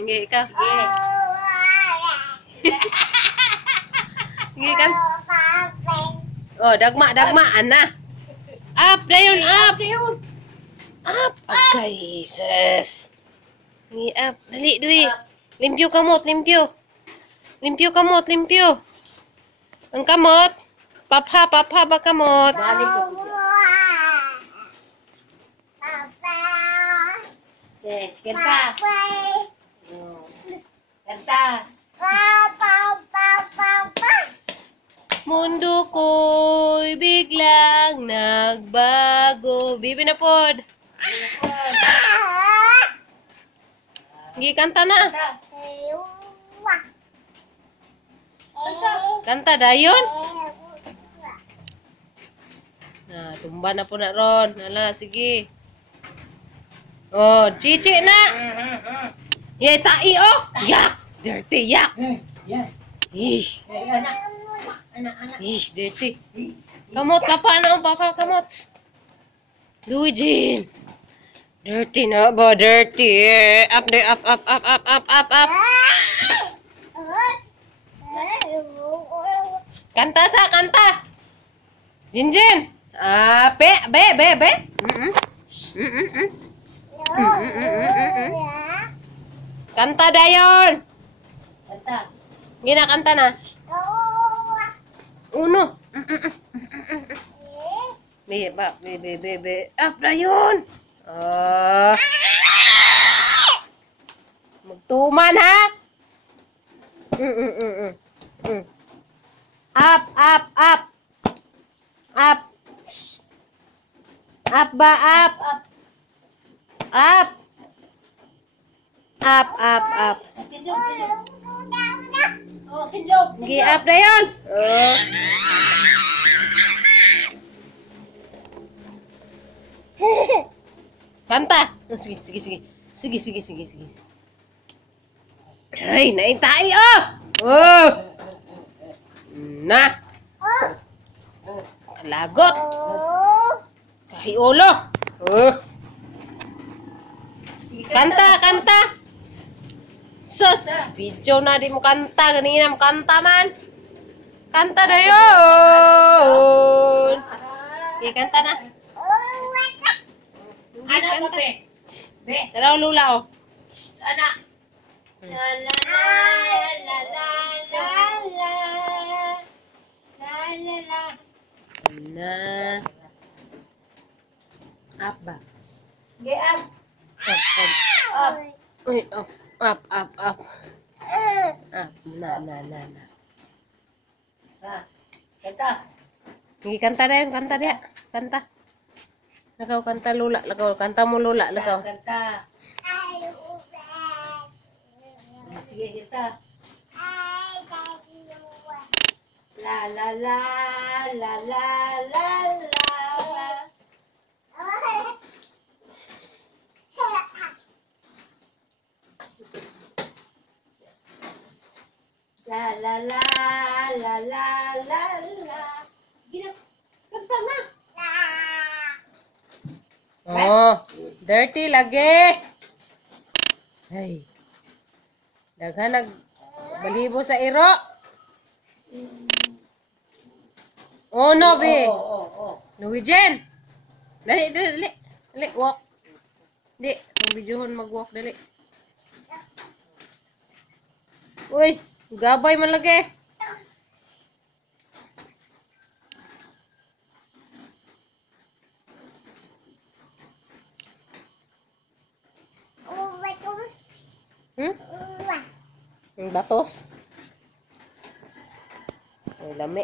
Sige, ikaw. Sige kan. Oh, dagma, ana. Up, dayon, up. Up. Okay, Jesus. Sige, up. Dali. Limpyo kamot, limpyo. Limpyo kamot, limpyo. Ang kamot. Papha ba kamot? Yes, kanta. Kanta. Mundo ko'y biglang nagbago. Bibi na pod. Sige, kanta na. Kanta dayon. Nah, tumba na po na ron. Hala, sige. Oh, cici na. Yay, tai oh. Yak. Dirty, yak. Ih. Anak. Ih, dirty. Kamot, kapana baka kamot. Luigi. Dirty na ba? Dirty. Up, up. Kanta sa, kanta. Jinjin. Be. Kanta dayon. Kanta. Gina kanta na. Uno. Be. Up dayon. Magtuman ha. Up. Up ba, up. Up. Kinlog. Gi up na yun. Kanta. Sige. Ay, naintay Na. Kalagot. Kahiulo. Kanta. Sus, video na di mo kanta. Ganina mo kanta man. Kanta na yun. Sige, kanta na. Anak, be. Dalaw lula oh. Anak. La la la. Na. Up ba? Get up. Up. Uy, up. Na. Kanta. Sige, kanta na yun. Kanta. Lagaw, kanta lula. Kanta mo lula. Lagaw. Kanta. Sige, kanta. La la. La. Gina, kanta na. Oh, dirty lagi. Ay. Daghan nagbalibo sa iro. Oh no, be. Oh. Luijen. Dali. Walk. Di, ang videohon mag-walk dali. Uy, gabay man lagi. Ang batos. Ay, lami.